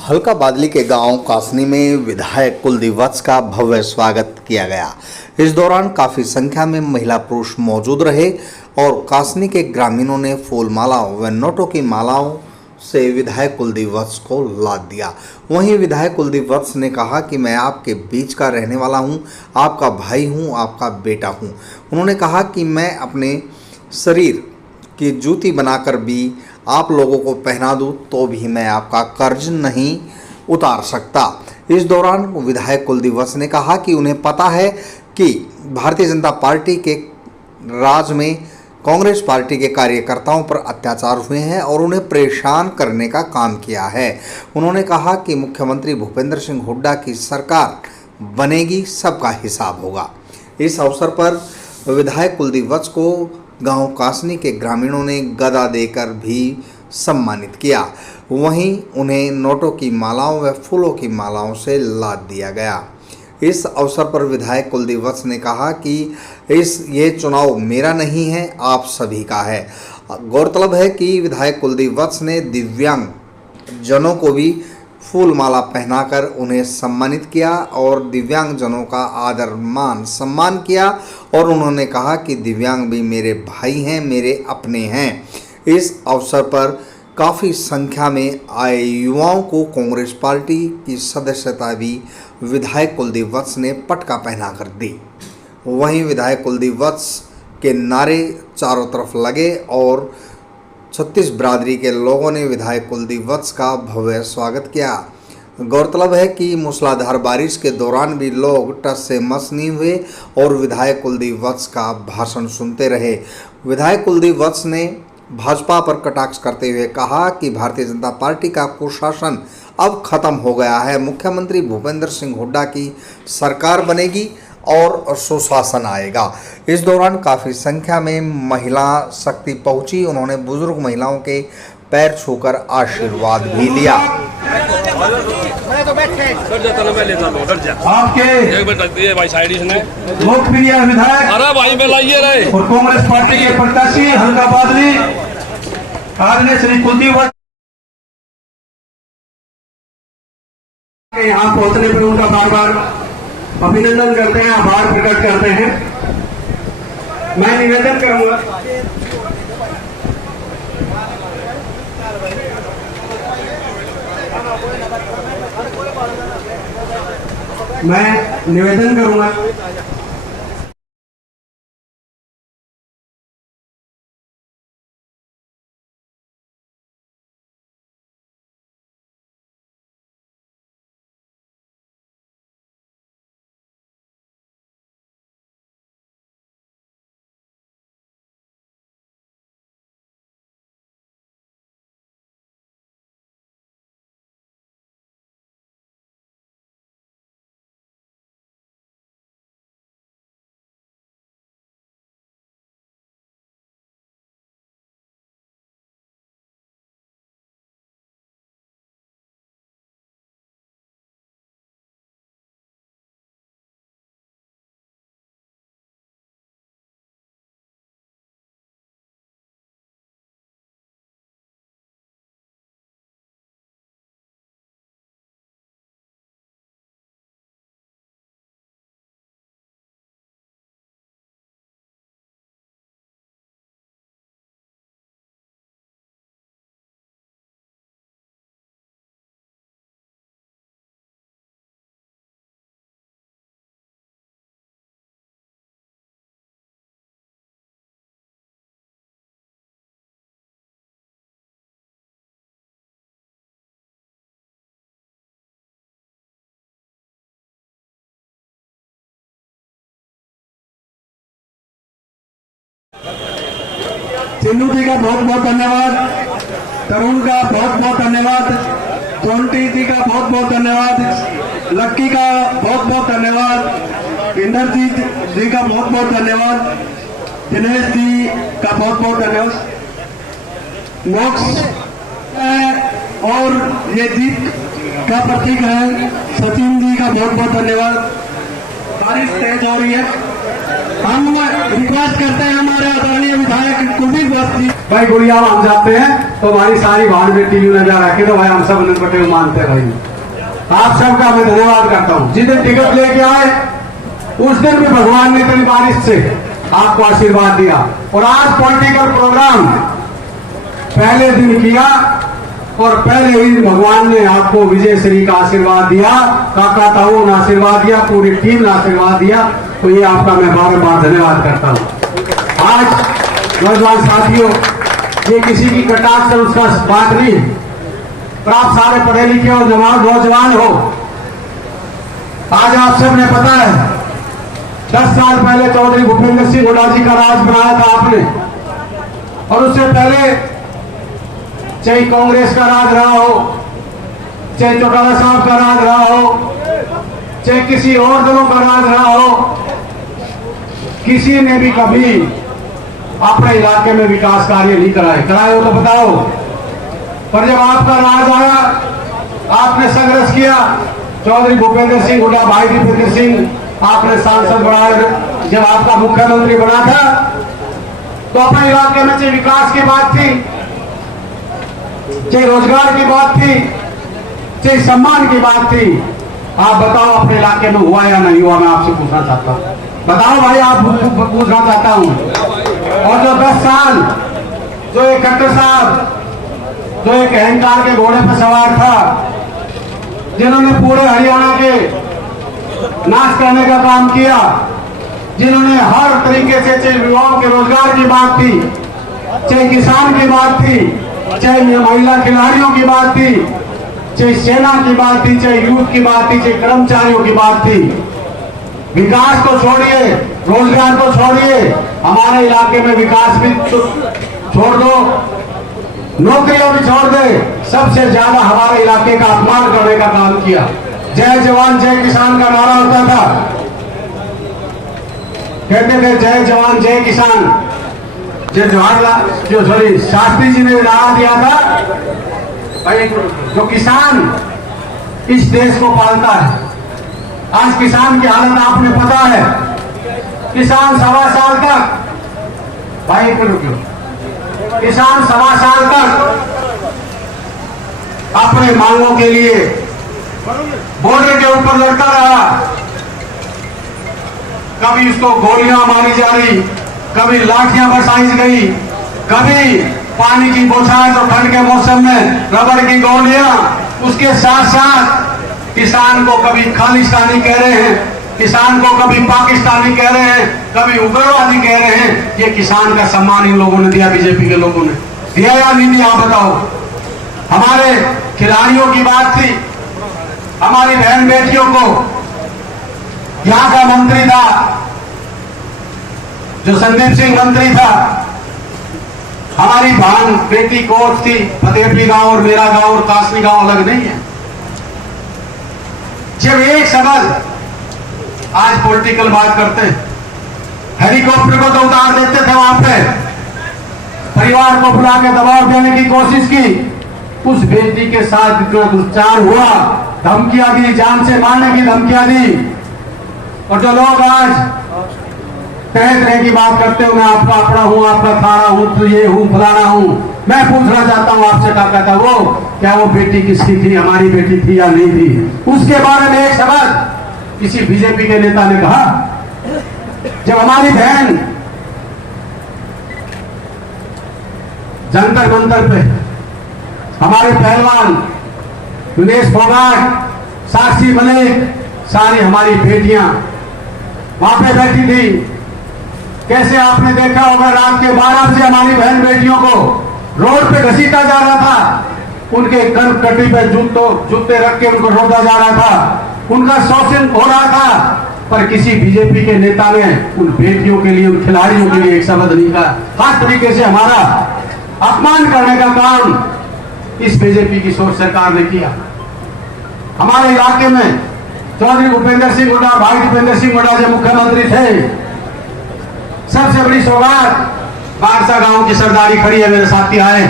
हल्का बादली के गांव कासनी में विधायक कुलदीप वत्स का भव्य स्वागत किया गया। इस दौरान काफी संख्या में महिला पुरुष मौजूद रहे और कासनी के ग्रामीणों ने फूल मालाओं व नोटों की मालाओं से विधायक कुलदीप वत्स को लाद दिया। वहीं विधायक कुलदीप वत्स ने कहा कि मैं आपके बीच का रहने वाला हूं, आपका भाई हूं, आपका बेटा हूं। उन्होंने कहा कि मैं अपने शरीर की जूती बनाकर भी आप लोगों को पहना दूं तो भी मैं आपका कर्ज नहीं उतार सकता। इस दौरान विधायक कुलदीप वत्स ने कहा कि उन्हें पता है कि भारतीय जनता पार्टी के राज में कांग्रेस पार्टी के कार्यकर्ताओं पर अत्याचार हुए हैं और उन्हें परेशान करने का काम किया है। उन्होंने कहा कि मुख्यमंत्री भूपेंद्र सिंह हुड्डा की सरकार बनेगी, सबका हिसाब होगा। इस अवसर पर विधायक कुलदीप वत्स को गांव कासनी के ग्रामीणों ने गदा देकर भी सम्मानित किया। वहीं उन्हें नोटों की मालाओं व फूलों की मालाओं से लाद दिया गया। इस अवसर पर विधायक कुलदीप वत्स ने कहा कि ये चुनाव मेरा नहीं है, आप सभी का है। गौरतलब है कि विधायक कुलदीप वत्स ने दिव्यांग जनों को भी फूल माला पहनाकर उन्हें सम्मानित किया और दिव्यांग जनों का आदर मान सम्मान किया और उन्होंने कहा कि दिव्यांग भी मेरे भाई हैं, मेरे अपने हैं। इस अवसर पर काफ़ी संख्या में आए युवाओं को कांग्रेस पार्टी की सदस्यता भी विधायक कुलदीप वत्स ने पटका पहनाकर दी। वहीं विधायक कुलदीप वत्स के नारे चारों तरफ लगे और 36 बिरादरी के लोगों ने विधायक कुलदीप वत्स का भव्य स्वागत किया। गौरतलब है कि मूसलाधार बारिश के दौरान भी लोग टस से मस नहीं हुए और विधायक कुलदीप वत्स का भाषण सुनते रहे। विधायक कुलदीप वत्स ने भाजपा पर कटाक्ष करते हुए कहा कि भारतीय जनता पार्टी का कुशासन अब खत्म हो गया है, मुख्यमंत्री भूपेंद्र सिंह हुड्डा की सरकार बनेगी और सुशासन आएगा। इस दौरान काफ़ी संख्या में महिला शक्ति पहुंची। उन्होंने बुजुर्ग महिलाओं के पैर छूकर आशीर्वाद भी लिया। आपके लोकप्रिय विधायक और कांग्रेस पार्टी के प्रत्याशी हल्का बादली आदरणीय श्री कुलदीप वत्स यहाँ पहुंचने पर उनका बार बार अभिनंदन करते हैं, आभार प्रकट करते हैं। मैं निवेदन करूंगा चिन्नू जी का बहुत बहुत धन्यवाद, तरुण का बहुत बहुत धन्यवाद, सोनटी जी का बहुत बहुत धन्यवाद, लक्की का बहुत बहुत धन्यवाद, इंद्रजीत जी का बहुत बहुत धन्यवाद, दिनेश जी का बहुत बहुत धन्यवाद, मोक्ष और ये जीत का प्रतीक है सचिन जी का बहुत बहुत धन्यवाद। बारिश तेज हो रही है, हम रिक्वेस्ट करते हैं हमारे आदरणीय विधायक कुलदीप वत्स जी भाई गुड़िया हम जाते हैं तो हमारी सारी भान में टीवी नजर रखी तो भाई हम सब अनिल पटेल मानते हैं भाई। आप सबका मैं धन्यवाद करता हूँ। जिस दिन टिकट लेके आए उस दिन भी भगवान ने इतनी बारिश से आपको आशीर्वाद दिया और आज पॉलिटिकल प्रोग्राम पहले दिन किया और पहले ही भगवान ने आपको विजय श्री का आशीर्वाद दिया, काका ताऊ ने आशीर्वाद दिया, पूरी टीम ने आशीर्वाद दिया। तो ये आपका मैं बार-बार धन्यवाद करता हूँ। आज नौजवान साथियों, ये किसी की कटाक्ष कर उसका बात नहीं, पर आप सारे पढ़े लिखे और नौजवान हो। आज आप सबने पता है 10 साल पहले चौधरी भूपेंद्र सिंह हुड्डा जी का राज बनाया था आपने, और उससे पहले चाहे कांग्रेस का राज रहा हो, चाहे चौटाला साहब का राज रहा हो, चाहे किसी और दलों का राज रहा हो, किसी ने भी कभी अपने इलाके में विकास कार्य नहीं कराए हो तो बताओ। पर जब आपका राज आया, आपने संघर्ष किया, चौधरी भूपेंद्र सिंह हुड्डा, भाई दीपेंद्र सिंह आपने सांसद बनाया, जब आपका मुख्यमंत्री बना था तो अपने इलाके में चाहे विकास की बात थी, चाहे रोजगार की बात थी, चाहे सम्मान की बात थी। आप बताओ अपने इलाके में हुआ या नहीं हुआ? मैं आपसे पूछना चाहता हूँ, बताओ भाई, आप पूछना चाहता हूँ। और जो 10 साल जो एक खट्टर साहब जो एक अहंकार के घोड़े पर सवार था, जिन्होंने पूरे हरियाणा के नाश करने का काम किया, जिन्होंने हर तरीके से, चाहे युवाओं के रोजगार की बात थी, चाहे किसान की बात थी, चाहे महिला खिलाड़ियों की बात थी, चाहे सेना की बात थी, चाहे यूथ की बात थी, चाहे कर्मचारियों की बात थी। विकास को छोड़िए, रोजगार को छोड़िए, हमारे इलाके में विकास भी छोड़ दो, नौकरियां भी छोड़ दे, सबसे ज्यादा हमारे इलाके का अपमान करने का काम किया। जय जवान जय किसान का नारा होता था, कहते थे जय जवान जय किसान। जवाहरलाल शास्त्री जी ने नारा दिया था, भाई जो किसान इस देश को पालता है। आज किसान की हालत आपने पता है, किसान 1.25 साल तक, भाई किसान 1.25 साल तक अपने मांगों के लिए बॉर्डर के ऊपर लड़ता रहा। कभी उसको गोलियां मारी जा रही, कभी लाठियां बरसाई गई, कभी पानी की बौछार और ठंड के मौसम में रबड़ की गोलियां। उसके साथ साथ किसान को कभी खालिस्तानी कह रहे हैं, किसान को कभी पाकिस्तानी कह रहे हैं, कभी उग्रवादी कह रहे हैं। ये किसान का सम्मान इन लोगों ने दिया, बीजेपी के लोगों ने दिया या नहीं दिया? आप बताओ। हमारे खिलाड़ियों की बात थी, हमारी बहन बेटियों को, यहाँ का मंत्री था जो संदीप सिंह मंत्री था, हमारी बहन बेटी कोच थी। फतेहपुर गांव और मेरा गांव और कासनी गांव अलग नहीं है। जब एक शब्द आज पॉलिटिकल बात करते हैं, हेलीकॉप्टर को तो उतार देते थे, वहां पे परिवार को बुला के दबाव देने की कोशिश की। उस बेटी के साथ इतना दुष्चार हुआ, धमकियां दी, जान से मारने की धमकियां दी। और जो लोग आज तरह तरह की बात करते हो, मैं आपका अपना हूं, आपका थाना हूं, तो ये हूं, फलाना हूं, मैं पूछना चाहता हूं आपसे, काका था वो, क्या वो बेटी किसकी थी? हमारी बेटी थी या नहीं थी? उसके बारे में एक शब्द किसी बीजेपी के नेता ने कहा? जब हमारी बहन जंतर मंतर पे, हमारे पहलवान दिनेश फोगाट, साक्षी मलिक, सारी हमारी बेटियां वहां पे बैठी थी। कैसे आपने देखा होगा, रात के 12 बजे हमारी बहन बेटियों को रोड पे घसीटा जा रहा था, उनके कट्टी पे जूते रख के उनको रोका जा रहा था, उनका शोषण हो रहा था। पर किसी बीजेपी के नेता ने उन बेटियों के लिए, उन खिलाड़ियों के लिए एक शब्द नहीं कहा। हर तरीके से हमारा अपमान करने का काम इस बीजेपी की सोच सरकार ने किया। हमारे इलाके में चौधरी भूपेंद्र सिंह हुड्डा, भाई दीपेंद्र सिंह हुड्डा जब मुख्यमंत्री थे, सबसे बड़ी सौगात बारसा गांव की सरदारी खड़ी है, मेरे साथी आए,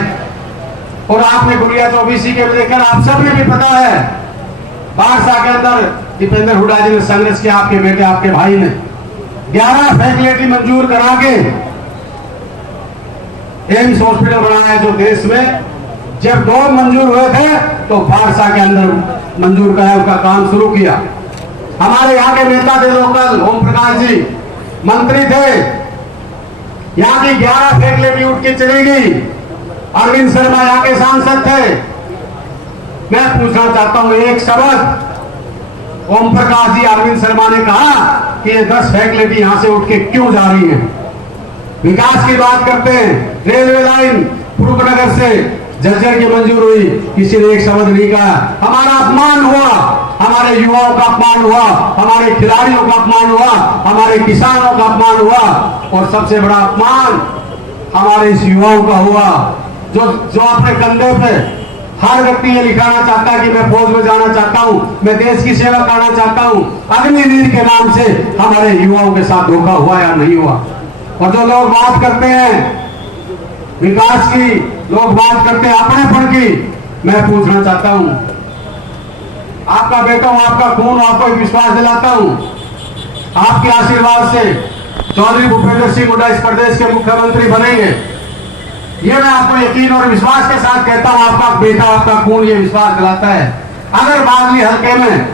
और आपने गुड़िया चौबीसी के लेकर आप सब ने भी पता है, बारसा के अंदर दीपेंद्र हुड्डा जी ने संघर्ष किया, आपके बेटे, आपके भाई ने 11 फैसिलिटी मंजूर करा के एम्स हॉस्पिटल बनाया है जो देश में जब 2 मंजूर हुए थे तो बारसा के अंदर मंजूर कराया, उसका काम शुरू किया। हमारे यहाँ के नेता थे लोकल, ओम प्रकाश जी मंत्री थे, यहाँ की 11 फैकल्टी उठ के चली गई। अरविंद शर्मा यहाँ के सांसद थे। मैं पूछना चाहता हूं एक शब्द, ओम प्रकाश जी अरविंद शर्मा ने कहा कि ये 10 फैकल्टी यहां से उठ के क्यों जा रही हैं? विकास की बात करते हैं, रेलवे लाइन रूपनगर से झज्जर की मंजूर हुई, किसी ने एक शब्द नहीं कहा। हमारा अपमान हुआ, हमारे युवाओं का अपमान हुआ, हमारे खिलाड़ियों का अपमान हुआ, हमारे किसानों का अपमान हुआ, और सबसे बड़ा अपमान हमारे इस युवाओं का हुआ जो अपने कंधे पे हर व्यक्ति ये लिखाना चाहता है कि मैं फौज में जाना चाहता हूं, मैं देश की सेवा करना चाहता हूं। अग्निवीर के नाम से हमारे युवाओं के साथ धोखा हुआ या नहीं हुआ? और जो लोग बात करते हैं विकास की, लोग बात करते हैं अपनेपन की, मैं पूछना चाहता हूं, आपका बेटा हूं, आपका खून, आपको एक विश्वास दिलाता हूं, आपके आशीर्वाद से चौधरी भूपेंद्र सिंह हुड्डा इस प्रदेश के मुख्यमंत्री बनेंगे, ये मैं आपको यकीन और विश्वास के साथ कहता हूं। आपका बेटा, आपका खून ये विश्वास दिलाता है। अगर बादली हल्के में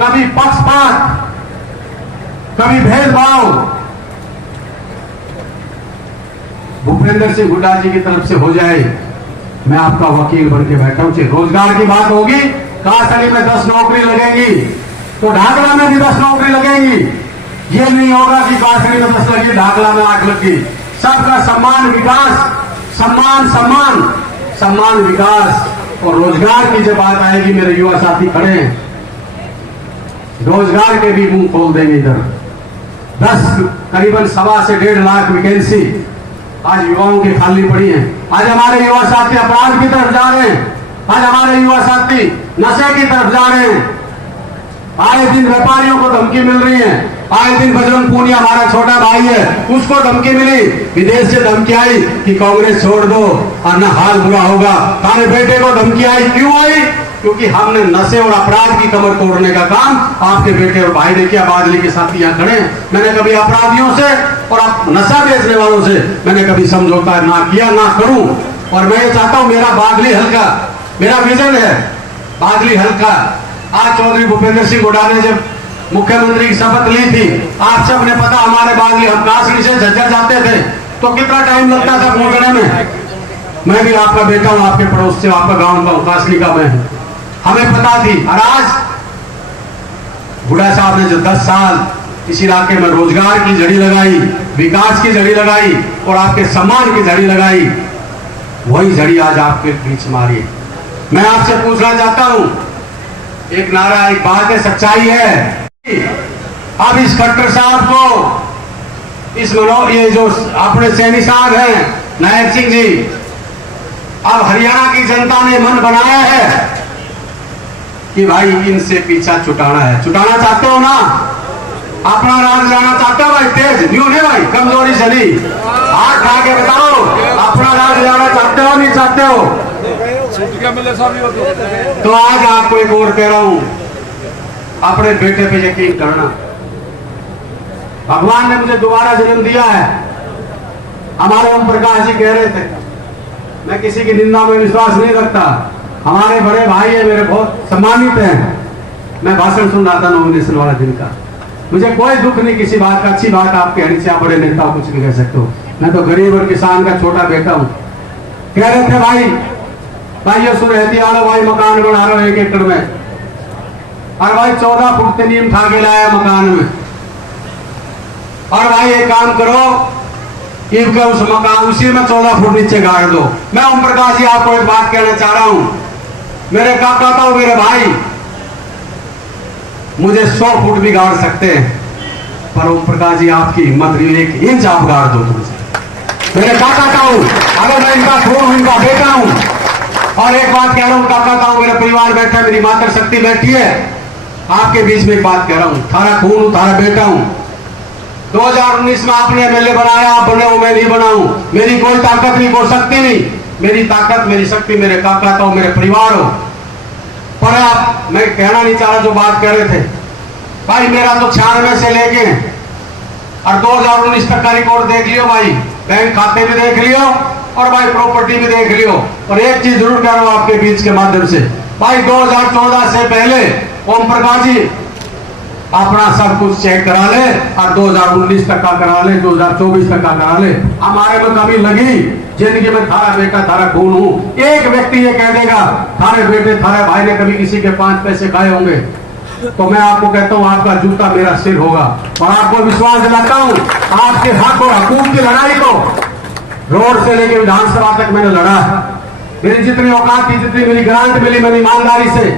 कभी पक्षपात, कभी भेदभाव भूपेंद्र सिंह हुड्डा जी की तरफ से हो जाए, मैं आपका वकील बन के बैठा हूं। रोजगार की बात होगी, कासड़ी में 10 नौकरी लगेगी तो ढाकला में भी 10 नौकरी लगेगी। ये नहीं होगा कि कासड़ी में 10 लगी, ढाकला में 8 लगी। सबका सम्मान, विकास, सम्मान सम्मान सम्मान, विकास और रोजगार की जब बात आएगी, मेरे युवा साथी खड़े हैं, रोजगार के भी मुंह खोल देंगे। इधर 10 करीबन 1.25 से 1.5 लाख वैकेंसी आज युवाओं की खाली पड़ी है। आज हमारे युवा साथी अपराध की तरफ जा रहे हैं, आज हमारे युवा साथी नशे की तरफ जा रहे हैं। आए दिन व्यापारियों को धमकी मिल रही है, आए दिन बजरंग पूनिया हमारा छोटा भाई है, उसको धमकी मिली, विदेश से धमकी आई कि कांग्रेस छोड़ दो और न हाल बुरा होगा। हमारे बेटे को धमकी आई, क्यों आई? क्योंकि हमने नशे और अपराध की कमर तोड़ने का काम आपके बेटे और भाई ने किया। बादली के साथ यहाँ खड़े हैं। मैंने कभी अपराधियों से और नशा बेचने वालों से मैंने कभी समझौता ना किया, ना करूं। और मैं ये चाहता हूं, मेरा बादली हल्का, मेरा विजन है बादली हल्का। आज चौधरी भूपेंद्र सिंह हुड्डा ने जब मुख्यमंत्री की शपथ ली थी, आप सबने पता, हमारे बादली, हम कासड़ी से झज्जर जाते थे तो कितना टाइम लगता था पहुंचने में। मैं भी आपका बेटा हूं, आपके पड़ोस से, आपका गांव का, कासड़ी का मैं हूं, हमें पता थी। और आज हुड्डा साहब ने जो 10 साल इस इलाके में रोजगार की जड़ी लगाई, विकास की जड़ी लगाई और आपके सम्मान की जड़ी लगाई, वही जड़ी आज आपके बीच मारी। मैं आपसे पूछना चाहता हूं, एक नारा, एक बात है, सच्चाई है। अब इस खट्टर साहब को, इस ये जो अपने सैनी साहब हैं नायक सिंह जी, अब हरियाणा की जनता ने मन बनाया है कि भाई इनसे पीछा छुटाना है। छुटाना चाहते हो ना? अपना राज लाना चाहते हो भाई? तेज न्यू नहीं भाई, कमजोरी से नहीं, हाथ खा के बताओ, अपना राज लाना चाहते हो, नहीं चाहते हो? तो आज आपको एक और कह रहा हूं, अपने बेटे पे यकीन करना। भगवान ने मुझे दोबारा जन्म दिया है। हमारे ओम प्रकाश जी कह रहे थे, मैं किसी की निंदा में विश्वास नहीं रखता, हमारे बड़े भाई है, मेरे बहुत सम्मानित हैं। मैं भाषण सुन रहा था नॉमिनेशन वाला दिन का, मुझे कोई दुख नहीं किसी बात का। अच्छी बात आपके हरी से, आप बड़े नेता कुछ भी कह सकते हो, मैं तो गरीब और किसान का छोटा बेटा हूं। कह रहे थे भाई ये सुरहती आलो भाई, मकान बना रहे हो 1 एकड़ में, और भाई 14 फुट नीम उठा के लाया मकान में, और भाई एक काम करो, उस मकान उसी में 14 फुट नीचे गाड़ दो। मैं ओम प्रकाश जी आपको एक बात कहना चाह रहा हूं, मेरे काका था मेरे भाई, मुझे 100 फुट भी गाड़ सकते हैं, पर ओम प्रकाश जी आपकी हिम्मत नहीं, 1 इंच आप गाड़ दो तुमसे। मेरे काका का हूं, अगर मैं इनका खून हूं, इनका बेटा हूं। और एक बात कह रहा हूं, काका का हूं, मेरा परिवार बैठा है, मेरी माता शक्ति बैठी है, आपके बीच में एक बात कह रहा हूं, थारा खून हूं, थारा बेटा हूं। 2019 में आपने एमएलए बनाया, आप बने हो, मैं नहीं बना हूं। मेरी कोई ताकत नहीं, कोई शक्ति नहीं, मेरी ताकत, मेरी शक्ति मेरे काका का हो, मेरे परिवार हो। पर आप, मैं कहना नहीं चाह रहा, जो बात कह रहे थे भाई, मेरा तो 96 से लेके और 2019 तक का रिकॉर्ड देख लियो भाई, बैंक खाते भी देख लियो और भाई प्रॉपर्टी भी देख लियो। और एक चीज जरूर कह रहा हूं आपके बीच के माध्यम से, भाई 2014 से पहले ओम प्रकाश जी अपना सब कुछ चेक करा ले और 2019 तक का करा ले, 2024 तक का करा ले। हमारे में कभी लगी जिंदगी में थारा बेटा थारा खून हूं, एक व्यक्ति ये कह देगा थारे बेटे थारे भाई ने कभी किसी के 5 पैसे खाए होंगे, तो मैं आपको कहता हूं आपका जूता मेरा सिर होगा। और आपको विश्वास दिलाता हूं आपके हक और हकूक की लड़ाई को रोड से लेकर विधानसभा तक मैंने लड़ा है। मेरी जितनी औकात थी, जितनी मेरी ग्रांट मिली, मैंने ईमानदारी से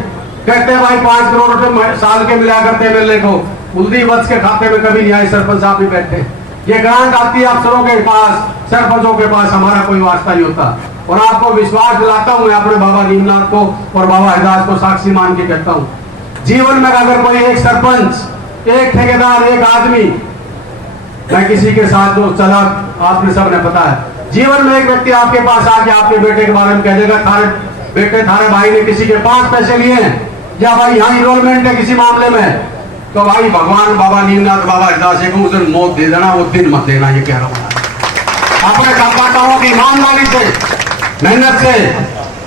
कहते हैं भाई 5 करोड़ रुपए साल के मिला करते एमएलए को, बुल्दी वत्स के खाते में कभी नहीं आए, सरपंच साहब भी बैठे। ये ग्रांट आती है अफसरों के पास, सरपंचों के पास, हमारा कोई वास्ता नहीं होता। और आपको विश्वास दिलाता हूं मैं अपने बाबा नीमनाथ को और बाबा हरदास को साक्षी मान के कहता हूं, जीवन में अगर कोई एक सरपंच, एक ठेकेदार, एक आदमी, मैं किसी के साथ जो चला आपने सबने पता है, जीवन में एक व्यक्ति आपके पास आके आपके बेटे के बारे में कह देगा थारे बेटे थारे भाई ने किसी के 5 पैसे लिए हैं या भाई यहाँ इनरोलमेंट है किसी मामले में, तो भाई भगवान बाबा नीमनाथ बाबा हरदास को उस दिन मौत दे देना, वो दिन मत देना। ये कह रहा हूं अपने करदाताओं की ईमानदारी से, मेहनत से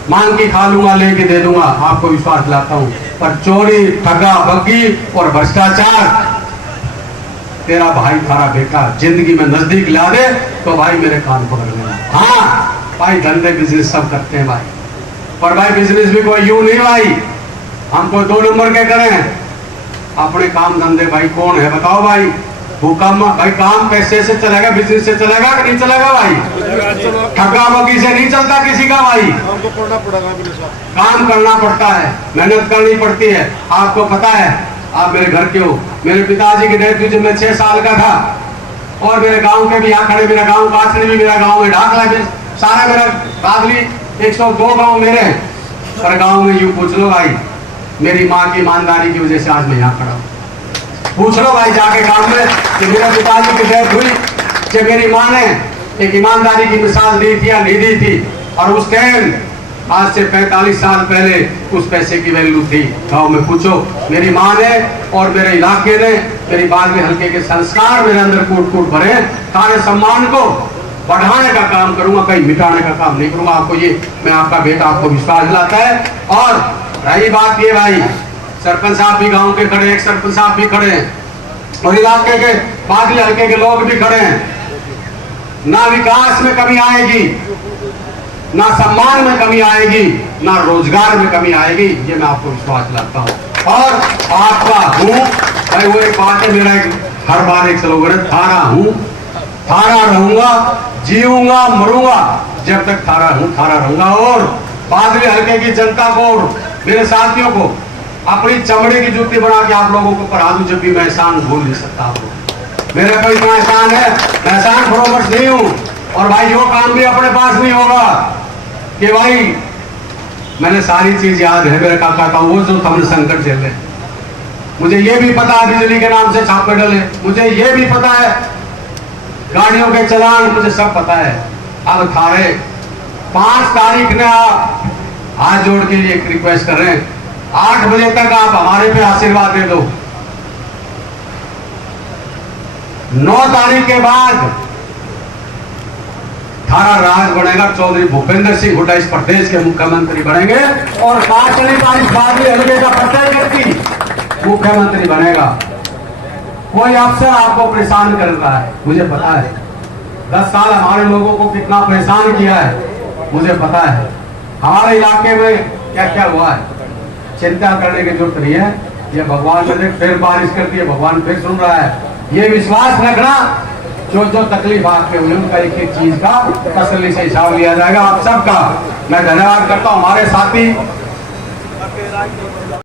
मांग की खा लूंगा, लेके दे दूंगा, आपको विश्वास दिलाता हूं। पर चोरी, ठगा बग्गी और भ्रष्टाचार तेरा भाई थारा बेटा जिंदगी में नजदीक ला दे तो भाई मेरे कान पकड़ लेना। हाँ भाई धंधे बिजनेस सब करते हैं भाई, पर भाई बिजनेस भी कोई यूं नहीं भाई हम कोई 2 नंबर के करें, अपने काम धंधे भाई कौन है बताओ भाई, भूकंप भाई काम पैसे से चलेगा, बिजनेस से चलेगा कि नहीं चलेगा भाई, ठगा बगी से नहीं चलता किसी का भाई, काम करना पड़ता है, मेहनत करनी पड़ती है। आपको पता है आप मेरे घर के हो, मेरे पिताजी की डेथ हुई जब मैं 6 साल का था, और मेरे गांव के भी यहाँ खड़े, मेरा गांव कासनी भी मेरा गांव है, ढाकला भी सारा मेरा बादली 102 गांव मेरे हैं। पर गांव में यूं पूछ लो भाई, मेरी माँ की ईमानदारी की वजह से आज मैं यहाँ खड़ा हूँ। पूछ लो भाई जाके गांव में कि मेरे पिताजी की डेथ हुई कि मेरी माँ ने एक ईमानदारी की मिसाल दी थी या नहीं दी थी, और उस टाइम आज से 45 साल पहले उस पैसे की वैल्यू थी। गांव में पूछो, मेरी माँ ने और मेरे इलाके ने, मेरी बादली हल्के के संस्कार मेरे अंदर कूट कूट भरे, सारे सम्मान को बढ़ाने का काम करूंगा, कहीं मिटाने का काम नहीं करूंगा। आपको ये मैं आपका बेटा आपको विश्वास दिलाता है। और रही बात ये भाई, सरपंच साहब भी गांव के खड़े, एक सरपंच साहब भी खड़े हैं, और इलाके के बादली हल्के के लोग भी खड़े हैं। ना विकास में कमी आएगी, ना सम्मान में कमी आएगी, ना रोजगार में कमी आएगी, ये मैं आपको विश्वास दिलाता हूँ। और आपका हूँ भाई, वो एक बात है मेरा, हर बार एक स्लोगन, थारा हूँ थारा रहूंगा, जीऊंगा मरूंगा, जब तक थारा हूँ थारा रहूंगा। और बादली हल्के की जनता को और मेरे साथियों को अपनी चमड़े की जूती बना के आप लोगों को पढ़ा दूं, जब भी मैं एहसान भूल नहीं सकता आपको। मेरा कोई इतना एहसान है, एहसान फरोमर्श नहीं हूं। और भाई वो काम भी अपने पास नहीं होगा कि भाई मैंने सारी चीज याद है मेरे काका का, वो जो हमने संकट झेले, मुझे ये भी पता है बिजली के नाम से छापे डले, मुझे ये भी पता है गाड़ियों के चलान, मुझे सब पता है। अब थारे 5 तारीख ने आप हाथ जोड़ के लिए एक रिक्वेस्ट कर रहे हैं, 8 बजे तक आप हमारे पे आशीर्वाद दे दो। 9 तारीख के बाद थारा राज बनेगा, चौधरी भूपेंद्र सिंह हुड्डा इस प्रदेश के मुख्यमंत्री बनेंगे, और 5वीं तारीख बादली हल्के का प्रत्येक व्यक्ति मुख्यमंत्री बनेगा। कोई अफसर आपको परेशान कर रहा है, मुझे पता है। 10 साल हमारे लोगों को कितना परेशान किया है, मुझे पता है। हमारे इलाके में क्या क्या हुआ है, चिंता करने की जरूरत नहीं है। ये भगवान ने फिर बारिश कर दी है, भगवान फिर सुन रहा है। ये विश्वास रखना, जो जो तकलीफ आपके हुई उनका एक एक चीज का तसल्ली से हिसाब लिया जाएगा। आप सबका मैं धन्यवाद करता हूँ। हमारे साथी